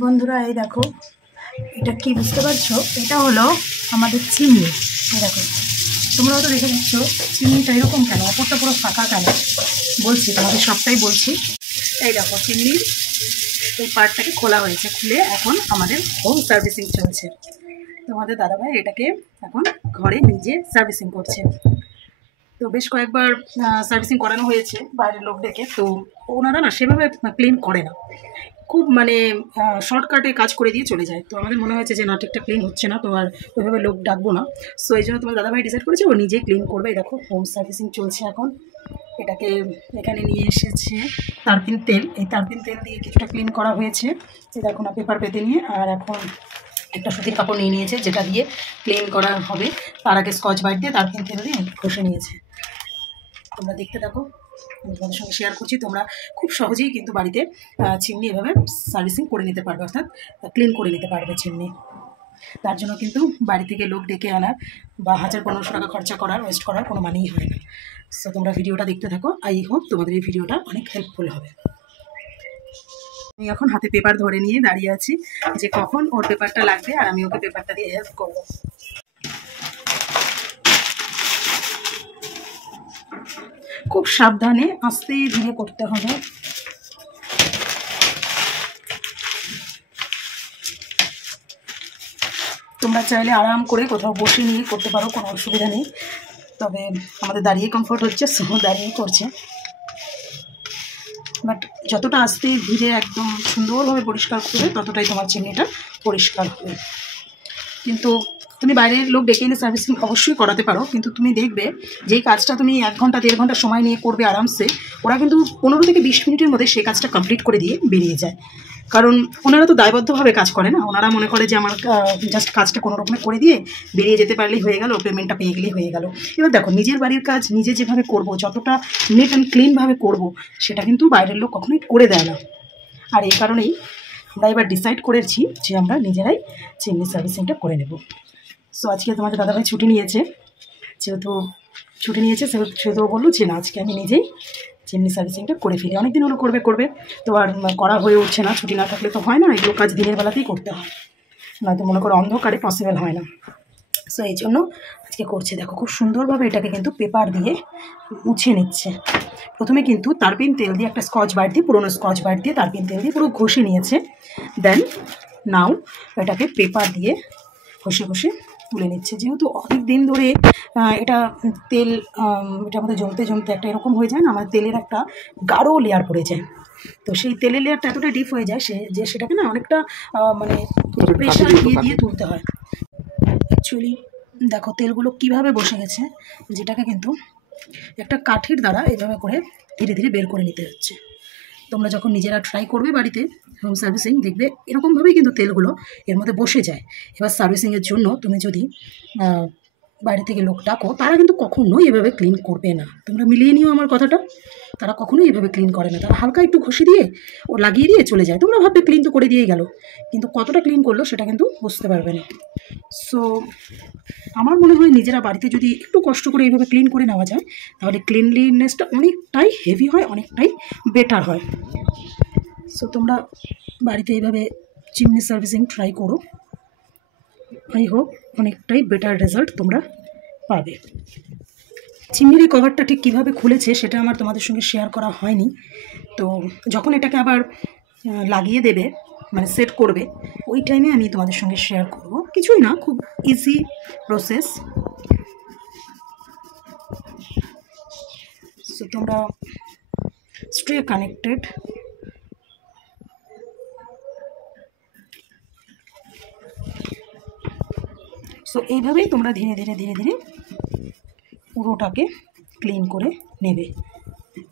বন্ধুরা এই দেখো, এটা কি বুঝতে পারছো? এটা হলো আমাদের চিমনি। এই দেখো, তোমরাও তো দেখে নিচ্ছ চিমনিটা এরকম কেন, অপরটা পুরো ফাঁকা কেন? বলছি তোমাদের সবটাই বলছি। এই দেখো, চিমনির এই পার্টটাকে খোলা হয়েছে, খুলে এখন আমাদের হোম সার্ভিসিং চলছে। তোমাদের দাদাভাই এটাকে এখন ঘরে নিজে সার্ভিসিং করছে। তো বেশ কয়েকবার সার্ভিসিং করানো হয়েছে বাইরের লোক ডেকে, তো ওনারা না সেভাবে ক্লিন করে না, খুব মানে শর্টকাটে কাজ করে দিয়ে চলে যায়। তো আমাদের মনে হয়েছে যে না, ঠিকঠাক ক্লিন হচ্ছে না, তো আর ওইভাবে লোক ডাকবো না। সো এই জন্য তোমার দাদাভাই ডিসাইড করেছে ও নিজেই ক্লিন করবে। দেখো হোম সার্ভিসিং চলছে এখন। এটাকে এখানে নিয়ে এসেছে তারপিন তেল, এই তারপিন তেল দিয়ে কিছুটা ক্লিন করা হয়েছে। এই দেখো না, পেপার পেতে নিয়ে, আর এখন একটা সুতির কাপড় নিয়ে নিয়েছে যেটা দিয়ে ক্লিন করা হবে। তার আগে স্কচ বাইট দিয়ে তারপিন তেল দিয়ে ঘষে নিয়েছে। তোমরা দেখতে থাকো, আমি তোমাদের সঙ্গে শেয়ার করছি। তোমরা খুব সহজেই কিন্তু বাড়িতে চিমনি এভাবে সার্ভিসিং করে নিতে পারবে, অর্থাৎ ক্লিন করে নিতে পারবে চিমনি। তার জন্য কিন্তু বাড়ি থেকে লোক ডেকে আনার বা 1000-1500 টাকা খরচা করার, ওয়েস্ট করার কোনো মানেই হয় না। সো তোমরা ভিডিওটা দেখতে থাকো, আই হোপ তোমাদের এই ভিডিওটা অনেক হেল্পফুল হবে। আমি এখন হাতে পেপার ধরে নিয়ে দাঁড়িয়ে আছি যে কখন ওর পেপারটা লাগবে আর আমি ওকে পেপারটা দিয়ে হেল্প করবো। খুব সাবধানে আস্তে ধীরে করতে হবে। তোমরা চাইলে আরাম করে কোথাও বসে নিয়ে করতে পারো, কোনো অসুবিধা নেই। তবে আমাদের দাঁড়িয়ে কমফোর্ট হচ্ছে, সো দাঁড়িয়েই করছে। বাট যতটা আস্তে ধীরে একদম সুন্দরভাবে পরিষ্কার করবে ততটাই তোমার চিমনিটা পরিষ্কার হবে। কিন্তু তুমি বাইরের লোক ডেকে এনে সার্ভিসিং অবশ্যই করাতে পারো, কিন্তু তুমি দেখবে যেই কাজটা তুমি 1 ঘন্টা 1.5 ঘন্টা সময় নিয়ে করবে আরামসে, ওরা কিন্তু 15 থেকে 20 মিনিটের মধ্যে সেই কাজটা কমপ্লিট করে দিয়ে বেরিয়ে যায়। কারণ ওনারা তো দায়বদ্ধভাবে কাজ করে না, ওনারা মনে করে যে আমার জাস্ট কাজটা কোনো রকমে করে দিয়ে বেরিয়ে যেতে পারলেই হয়ে গেল, পেমেন্টটা পেয়ে গেলেই হয়ে গেল। এবার দেখো, নিজের বাড়ির কাজ নিজে যেভাবে করব, যতটা নিট অ্যান্ড ক্লিনভাবে করব, সেটা কিন্তু বাইরের লোক কখনোই করে দেয় না। আর এই কারণেই আমরা এবার ডিসাইড করেছি যে আমরা নিজেরাই চিমনি সার্ভিসিংটা করে নেব। সো আজকে তোমাদের দাদাভাই ছুটি নিয়েছে, সেহেতু বললো যে না, আজকে আমি নিজেই চিমনি সার্ভিসিংটা করে ফেলি। অনেকদিন হলো করবে, তো আর করা হয়ে উঠছে না। ছুটি না থাকলে তো হয় না, এগুলো কাজ দিনের বেলাতেই করতে হয়, নয়তো মনে করো অন্ধকারে পসিবল হয় না। সো এই জন্য আজকে করছে। দেখো খুব সুন্দরভাবে এটাকে কিন্তু পেপার দিয়ে মুছে নিচ্ছে। প্রথমে কিন্তু তারপিন তেল দিয়ে, একটা স্কচ বাইট দিয়ে, পুরোনো স্কচ বাইট দিয়ে তারপিন তেল দিয়ে পুরো ঘষে নিয়েছে। দেন নাও এটাকে পেপার দিয়ে ঘষে ঘষে তুলে নিচ্ছে। যেহেতু অনেক দিন ধরে এটা তেল এটার মধ্যে জমতে একটা এরকম হয়ে যায় না, আমাদের তেলের একটা গাঢ় লেয়ার পড়ে যায়। তো সেই তেলের লেয়ারটা এতটা ডিপ হয়ে যায় যে সেটাকে না অনেকটা মানে প্রেশার দিয়ে তুলতে হয়। অ্যাকচুয়ালি দেখো তেলগুলো কিভাবে বসে গেছে, যেটাকে কিন্তু একটা কাঠির দ্বারা এভাবে করে ধীরে ধীরে বের করে নিতে হচ্ছে। তোমরা যখন নিজেরা ট্রাই করবে বাড়িতে হোম সার্ভিসিং, দেখবে এরকমভাবেই কিন্তু তেলগুলো এর মধ্যে বসে যায়। এবার সার্ভিসিংয়ের জন্য তুমি যদি বাইরে থেকে লোক ডাকো, তারা কিন্তু কখনোই এভাবে ক্লিন করবে না। তোমরা মিলিয়ে নিও আমার কথাটা, তারা কখনোই এভাবে ক্লিন করে না। তারা হালকা একটু ঘষে দিয়ে ও লাগিয়ে দিয়ে চলে যায়। তোমরা ভাববে ক্লিন তো করে দিয়ে গেল, কিন্তু কতটা ক্লিন করলো সেটা কিন্তু বুঝতে পারবে না। সো আমার মনে হয় নিজেরা বাড়িতে যদি একটু কষ্ট করে এইভাবে ক্লিন করে নেওয়া যায়, তাহলে ক্লিনলিনেসটা অনেকটাই হেভি হয়, অনেকটাই বেটার হয়। সো তোমরা বাড়িতে এইভাবে চিমনি সার্ভিসিং ট্রাই করো, আই হোপ অনেকটাই বেটার রেজাল্ট তোমরা পাবে। চিমনির এই কভারটা ঠিক কীভাবে খুলেছে সেটা আমার তোমাদের সঙ্গে শেয়ার করা হয়নি। তো যখন এটাকে আবার লাগিয়ে দেবে, মানে সেট করবে, ওই টাইমে আমি তোমাদের সঙ্গে শেয়ার করব। কিছুই না, খুব ইজি প্রসেস। সো তোমরা স্টে কানেক্টেড। সো এইভাবেই তোমরা ধীরে ধীরে পুরোটাকে ক্লিন করে নেবে।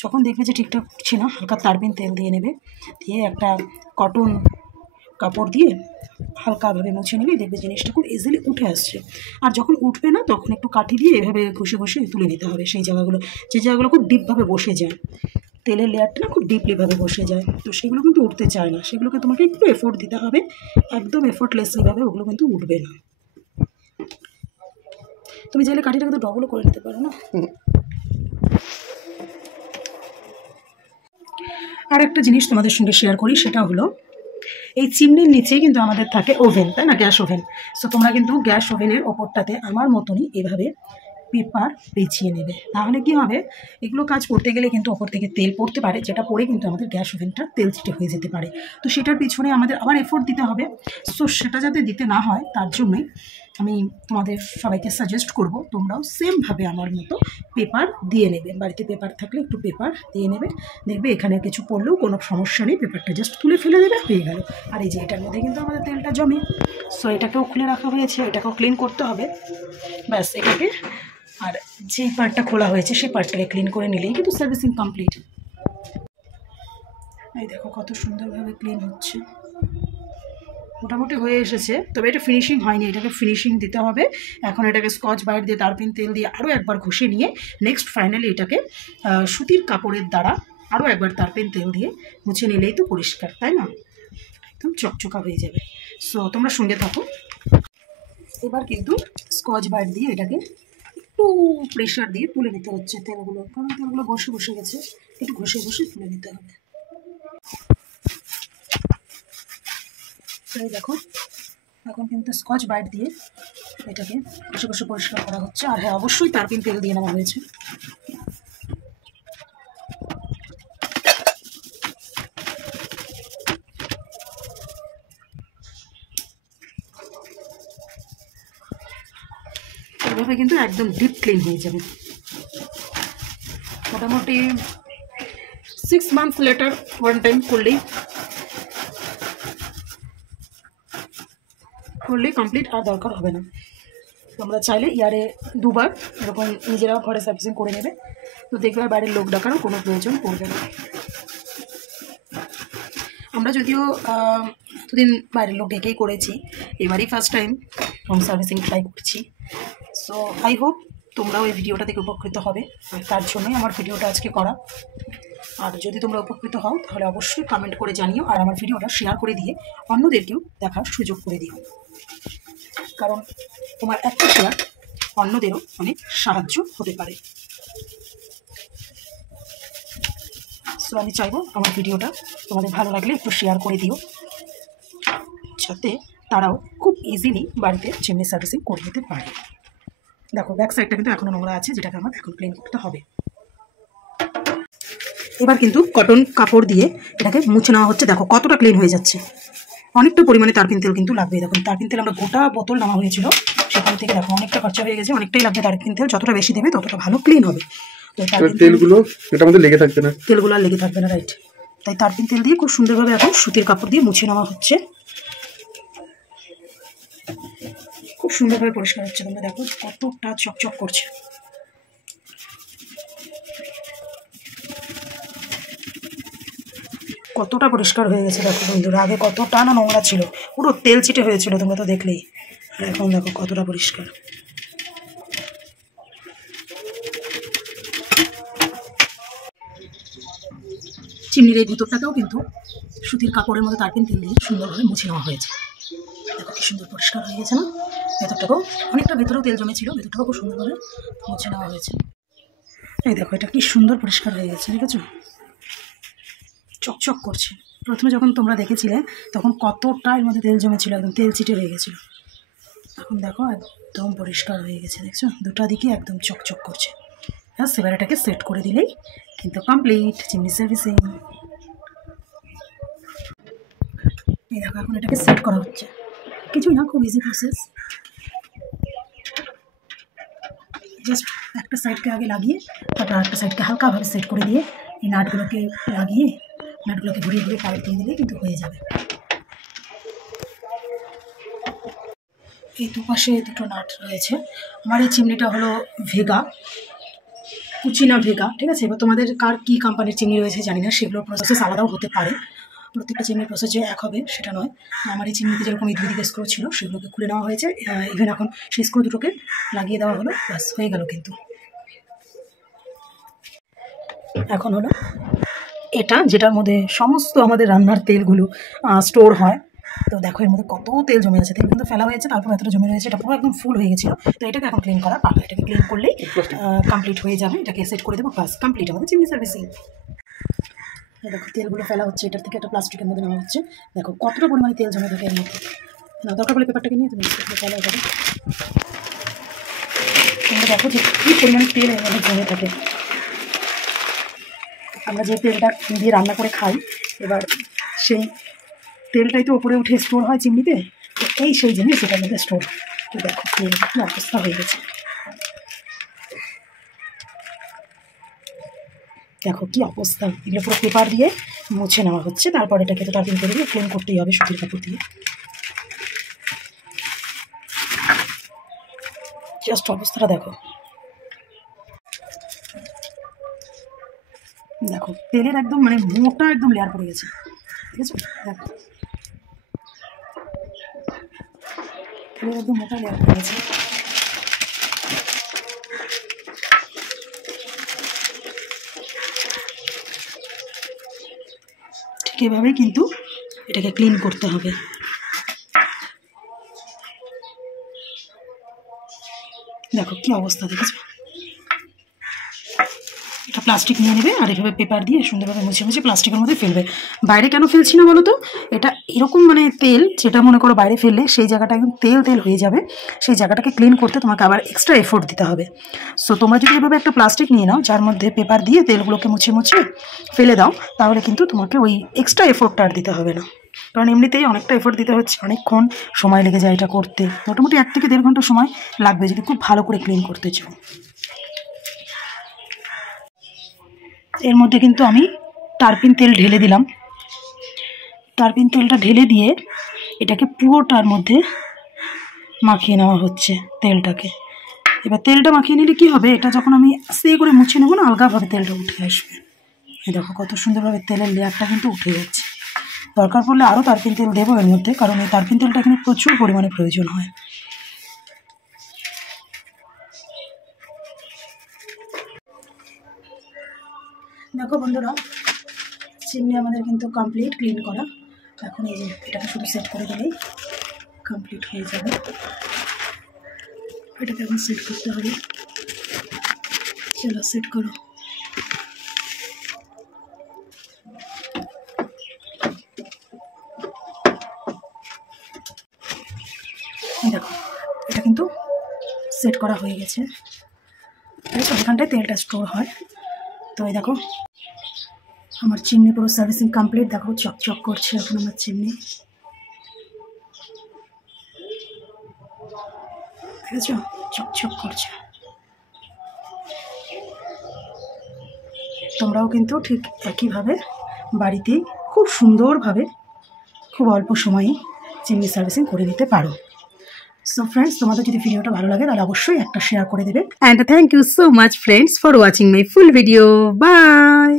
যখন দেখবে যে ঠিকঠাক হচ্ছে না, হালকা তারপিন তেল দিয়ে নেবে, দিয়ে একটা কটন কাপড় দিয়ে হালকাভাবে মুছে নেবে। দেখবে জিনিসটা খুব ইজিলি উঠে আসছে। আর যখন উঠবে না, তখন একটু কাঠি দিয়ে এভাবে ঘষে ঘষে তুলে নিতে হবে সেই জায়গাগুলো, যে জায়গাগুলো খুব ডিপভাবে বসে যায়। তেলের লেয়ারটা না খুব ডিপলিভাবে বসে যায়, তো সেগুলো কিন্তু উঠতে চায় না। সেগুলোকে তোমাকে একটু এফোর্ট দিতে হবে, একদম এফোর্টলেসলিভাবে ওগুলো কিন্তু উঠবে না। তুমি চাইলে কাঠিটা কিন্তু ডবলও করে নিতে পারো না। আর একটা জিনিস তোমাদের সঙ্গে শেয়ার করি, সেটা হলো এই চিমনির নিচেই কিন্তু আমাদের থাকে ওভেন, তাই না, গ্যাস ওভেন। সো তোমরা কিন্তু গ্যাস ওভেনের ওপরটাতে আমার মতনই এভাবে পেপার পেঁচিয়ে নেবে। তাহলে কি হবে, এগুলো কাজ করতে গেলে কিন্তু ওপর থেকে তেল পড়তে পারে, যেটা পড়ে কিন্তু আমাদের গ্যাস ওভেনটা তেল ছিটে হয়ে যেতে পারে। তো সেটার পিছনে আমাদের আবার এফোর্ট দিতে হবে। সো সেটা যাতে দিতে না হয় তার জন্যই আমি তোমাদের সবাইকে সাজেস্ট করব তোমরাও সেমভাবে আমার মতো পেপার দিয়ে নেবে। বাড়িতে পেপার থাকলে একটু পেপার দিয়ে নেবে, দেখবে এখানে কিছু পড়লেও কোনো সমস্যা নেই, পেপারটা জাস্ট তুলে ফেলে দেবে, হয়ে গেল। আর এই যে এটার মধ্যে কিন্তু আমাদের তেলটা জমে, সো এটাকেও খুলে রাখা হয়েছে, এটাকেও ক্লিন করতে হবে, ব্যাস এটাকে। আর যেই পার্টটা খোলা হয়েছে সেই পার্টটাকে ক্লিন করে নিলেই কিন্তু সার্ভিসিং কমপ্লিট। এই দেখো কত সুন্দরভাবে ক্লিন হচ্ছে, মোটামুটি হয়ে এসেছে। তবে এটা ফিনিশিং হয়নি, এটাকে ফিনিশিং দিতে হবে। এখন এটাকে স্কচ ব্রাইট দিয়ে তারপিন তেল দিয়ে আরও একবার ঘষে নিয়ে নেক্সট ফাইনালি এটাকে সুতির কাপড়ের দ্বারা আরও একবার তারপিন তেল দিয়ে মুছে নিলেই তো পরিষ্কার, তাই না, একদম চকচকা হয়ে যাবে। সো তোমরা সঙ্গে থাকো। এবার কিন্তু স্কচ ব্রাইট দিয়ে এটাকে একটু প্রেশার দিয়ে তুলে নিতে হচ্ছে তেলগুলো, কারণ তেলগুলো বসে বসে গেছে, একটু ঘষে ঘষে তুলে নিতে হবে। এই দেখো এখন কিন্তু স্কচ ব্রাইট দিয়ে এটাকে ঘষে ঘষে পরিষ্কার করা হচ্ছে। আর হ্যাঁ, অবশ্যই তারপিন তেল দিয়ে নেওয়া হয়েছে। এভাবে কিন্তু একদম ডিপ ক্লিন হয়ে যাবে। মোটামুটি 6 months লেটার ওয়ান টাইম করলেই কমপ্লিট, আর দরকার হবে না। তোমরা চাইলে ইয়ারে 2 বার এরকম নিজেরাও ঘরে সার্ভিসিং করে নেবে, তো দেখবে আর বাইরের লোক ডাকারও কোনো প্রয়োজন পড়বে না। আমরা যদিও এতদিন বাইরের লোক ডেকেই করেছি, এবারই first time home servicing try করছি। সো আই হোপ তোমরাও এই ভিডিওটা থেকে উপকৃত হবে, আর তার জন্যই আমার ভিডিওটা আজকে করা। আর যদি তোমরা উপকৃত হও তাহলে অবশ্যই কমেন্ট করে জানিও, আর আমার ভিডিওটা শেয়ার করে দিয়ে অন্যদেরকেও দেখার সুযোগ করে দিও, কারণ তোমার একটা শেয়ার অন্যদেরও অনেক সাহায্য হতে পারে। সো আমি চাইবো আমার ভিডিওটা তোমাদের ভালো লাগলে একটু শেয়ার করে দিও, যাতে তারাও খুব ইজিলি বাড়িতে চিমনি সার্ভিসিং করে নিতে পারে। দেখো ব্যাক সাইডটা কিন্তু এখনও নোংরা আছে, যেটাকে আমার এখন ক্লিন করতে হবে। এবার কিন্তু কটন কাপড় দিয়ে এটাকে মুছে নেওয়া হচ্ছে। দেখো কতটা ক্লিন হয়ে যাচ্ছে, অনেকটা পরিমাণে তারপিন তেল কিন্তু লাগবে। দেখুন তারপিন তেল আমরা গোটা বোতল নেওয়া হয়েছিল, সেখান থেকে দেখো অনেকটা খরচা হয়ে গেছে, অনেকটাই লাগবে তারপিন তেল। যতটা বেশি দেবে ততটা ভালো ক্লিন হবে। তো তেলগুলো এটার মধ্যে লেগে থাকবে না, তেলগুলো আর লেগে থাকবে না, রাইট। তাই তারপিন তেল দিয়ে খুব সুন্দরভাবে এখন সুতির কাপড় দিয়ে মুছে নেওয়া হচ্ছে, খুব সুন্দরভাবে পরিষ্কার হচ্ছে। তোমরা দেখো কতটা চকচক করছে। কতটা পরিষ্কার হয়ে গেছে দেখো বন্ধুরা, আগে কতটা না নোংরা ছিল, পুরো তেল ছিটে হয়েছিল, তোমরা তো দেখলেই। আর এখন দেখো কতটা পরিষ্কার। চিমনির এই ভিতরটাকেও কিন্তু সুতির কাপড়ের মধ্যে তারপিন তেল দিয়ে সুন্দরভাবে মুছে নেওয়া হয়েছে। দেখো কি সুন্দর পরিষ্কার হয়ে গেছে না, ভেতরটাকেও অনেকটা, ভেতরেও তেল জমেছিল, ভেতরটাকেও খুব সুন্দরভাবে মুছে নেওয়া হয়েছে। এই দেখো এটা কি সুন্দর পরিষ্কার হয়ে গেছে, ঠিক আছে, চকচক করছে। প্রথমে যখন তোমরা দেখেছিলে তখন কতটা এর মধ্যে তেল জমেছিল, একদম তেল চিটে হয়ে গেছিলো। এখন দেখো একদম পরিষ্কার হয়ে গেছে, দেখছো দুটা দিকে একদম চকচক করছে। ব্যাস এবার এটাকে সেট করে দিলেই কিন্তু কমপ্লিট চিমনি সার্ভিসিং। এই দেখো এখন এটাকে সেট করা হচ্ছে, কিছুই না, খুব ইজি প্রসেস। জাস্ট একটা সাইডকে আগে লাগিয়ে তারপর আরেকটা সাইডকে হালকাভাবে সেট করে দিয়ে এই নাটগুলোকে লাগিয়ে নাটগুলোকে ঘুরিয়ে ঘুরিয়ে পাইপ দিয়ে দিলে কিন্তু হয়ে যাবে। এই দুপাশে দুটো নাট রয়েছে। আমার এই চিমনিটা হলো ভেগা, কুচিনা ভেগা, ঠিক আছে। এবার তোমাদের কার কী কোম্পানির চিমনি রয়েছে জানি না, সেগুলোর প্রসেস আলাদাও হতে পারে, প্রত্যেকটা চিমনির প্রসেস যে এক হবে সেটা নয়। আমার এই চিমনিতে যেরকম এই দুই দিকে স্ক্রু ছিল সেগুলোকে খুলে নেওয়া হয়েছে, ইভেন এখন সেই স্ক্রু দুটোকে লাগিয়ে দেওয়া হলো, ব্যাস হয়ে গেল। কিন্তু এখন হলো এটা, যেটার মধ্যে সমস্ত আমাদের রান্নার তেলগুলো স্টোর হয়। তো দেখো এর মধ্যে কত তেল জমে আছে, তেল কিন্তু ফেলা হয়েছে, তারপর এতটা জমে রয়েছে, এটা পুরো একদম ফুল হয়ে গেছিলো। তো এটাকে এখন ক্লিন করা পাবে, এটাকে ক্লিন করলেই কমপ্লিট হয়ে যাবে। এটাকে সেট করে দেবো, বাস কমপ্লিট আমাদের চিমনি সার্ভিসিং। দেখো তেলগুলো ফেলা হচ্ছে, এটার থেকে একটা প্লাস্টিকের মধ্যে নেওয়া হচ্ছে। দেখো কতটা পরিমাণে তেল জমে থাকে এর মধ্যে। না দরকার পড়লে পেপারটাকে নিয়ে তুমি ফেলা যাবে। তোমরা দেখো যে কী পরিমাণে তেল এর মধ্যে জমে থাকে। আমরা যে তেলটা দিয়ে রান্না করে খাই, এবার সেই তেলটাই তো ওপরে উঠে স্টোর হয় চিমনিতে, তো এই সেই জিনিস এটার মধ্যে স্টোর। তো দেখো তেল কী অবস্থা হয়ে গেছে, দেখো কি অবস্থা। এগুলো পুরো পেপার দিয়ে মুছে নেওয়া হচ্ছে, তারপর এটাকে তো টার্পিং করে দিয়ে ক্লিন করতেই হবে সুতির কাপড় দিয়ে। জাস্ট অবস্থাটা দেখো, দেখো তেলের একদম মানে মোটা একদম লেয়ার পড়ে গেছে, ঠিক আছে? দেখো তেলের একদম মোটা লেয়ার পড়ে গেছে। ঠিক এভাবে কিন্তু এটাকে ক্লিন করতে হবে। দেখো কি অবস্থা, দেখেছো? এটা প্লাস্টিক নিয়ে নেবে আর এভাবে পেপার দিয়ে সুন্দরভাবে মুছে মুছে প্লাস্টিকের মধ্যে ফেলবে। বাইরে কেন ফেলছি না বলো তো? এটা এরকম মানে তেল যেটা মনে করো বাইরে ফেললে সেই জায়গাটা একদম তেল তেল হয়ে যাবে, সেই জায়গাটাকে ক্লিন করতে তোমাকে আবার এক্সট্রা এফোর্ট দিতে হবে। সো তোমরা যদি এভাবে একটা প্লাস্টিক নিয়ে নাও যার মধ্যে পেপার দিয়ে তেলগুলোকে মুছে মুছে ফেলে দাও, তাহলে কিন্তু তোমাকে ওই এক্সট্রা এফোর্টটা আর দিতে হবে না। কারণ এমনিতেই অনেকটা এফোর্ট দিতে হচ্ছে, অনেকক্ষণ সময় লেগে যায় এটা করতে, মোটামুটি 1 থেকে 1.5 ঘন্টা সময় লাগবে যদি খুব ভালো করে ক্লিন করতে চাও। এর মধ্যে কিন্তু আমি টারপিন তেল ঢেলে দিলাম। টারপিন তেলটা ঢেলে দিয়ে এটাকে পুরোটার মধ্যে মাখিয়ে নেওয়া হচ্ছে তেলটাকে। এবার তেলটা মাখিয়ে নিলে কী হবে, এটা যখন আমি আস্তে করে মুছে নেবো না, আলগাভাবে তেলটা উঠে আসবে। এই দেখো কত সুন্দরভাবে তেলের লেয়ারটা কিন্তু উঠে যাচ্ছে। দরকার পড়লে আরও টারপিন তেল দেবো এর মধ্যে, কারণ এই টারপিন তেলটা এখানে প্রচুর পরিমাণে প্রয়োজন হয়। দেখো বন্ধুরা, চিমনি আমাদের কিন্তু কমপ্লিট ক্লিন করা। এখন এই যে এটাকে শুধু সেট করে দিলেই কমপ্লিট হয়ে যাবে। এটাকে এখন সেট করতে হবে। চলো সেট করো। দেখো এটা কিন্তু সেট করা হয়ে গেছে, এখানটায় তেলটা স্টোর হয়। তো এই দেখো আমার চিমনি পুরো সার্ভিসিং কমপ্লিট। দেখো চকচক করছে এখন আমার চিমনি, দেখেছো চকচক করছে। তোমরাও কিন্তু ঠিক একইভাবে বাড়িতেই খুব সুন্দরভাবে খুব অল্প সময়ে চিমনি সার্ভিসিং করে দিতে পারো। সো ফ্রেন্ডস, তোমাদের যদি ভিডিওটা ভালো লাগে তাহলে অবশ্যই একটা শেয়ার করে দেবে। And thank you so much friends for watching my full video. By.